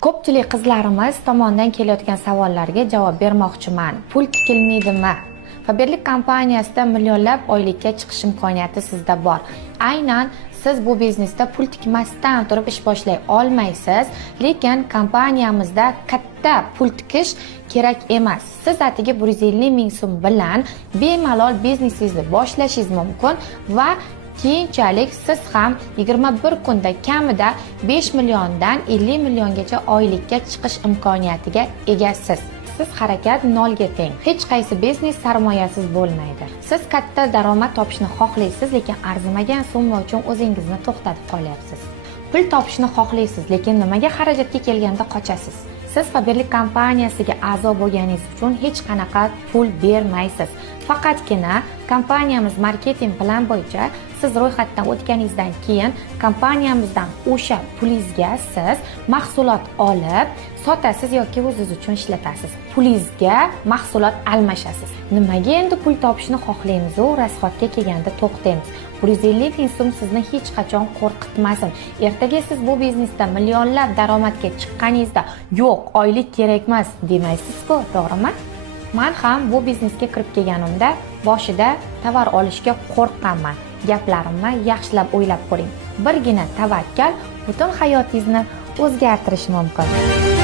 Ko'pchilik qizlarimiz tomonidan kelayotgan savollarga javob bermoqchiman. Pul tikilmaydimi? Faberlik kompaniyasida millionlab oylikka chiqish imkoniyati sizda bor. Aynan siz bu biznesda pul tikmasdan turib ish boshlay olmaysiz, lekin kompaniyamizda katta pul tikish kerak emas. Siz atigi 150 ming so'm bilan bemalol biznesingizni boshlashingiz mumkin va keyinchalik siz ham 21 kunda kamida 5 milliondan 50 milliongacha oylikka chiqish imkoniyatiga egasiz. Siz harakat nolga teng. Hech qaysi biznes sarmoyasiz bo'lmaydi. Siz katta daromad topishni xohlaysiz, lekin arzimagan summa uchun o'zingizni to'xtatib qolyapsiz. Pul topishni xohlaysiz, lekin nimaga xarajatga kelganda qochasiz? Siz Faberlik kompaniyasiga a'zo bo'lganingiz uchun hech qanaqa pul bermaysiz. Faqatgina kompaniyamiz marketing plan bo'yicha siz ro'yxatdan o'tganingizdan keyin kompaniyamizdan o'sha pulingizga siz mahsulot olib sotasiz yoki o'zingiz uchun ishlatasiz. Pulingizga mahsulot almashasiz. Nimaga endi pul topishni xohlaymiz u rasxodga kelganda to'xtaymiz. 150 ming so'm sizni hech qachon qo'rqitmasin. Ertaga siz bu biznesda millionlab daromadga chiqqaningizda yo'q, oylik kerak emas demaysiz-ku, to'g'rimi? Men ham bu biznesga kirib kelganimda boshida tovar olishga qo'rqqanman. Gaplarimni yaxshilab o'ylab ko'ring. Birgina tavakkal butun hayotingizni o'zgartirishi mumkin.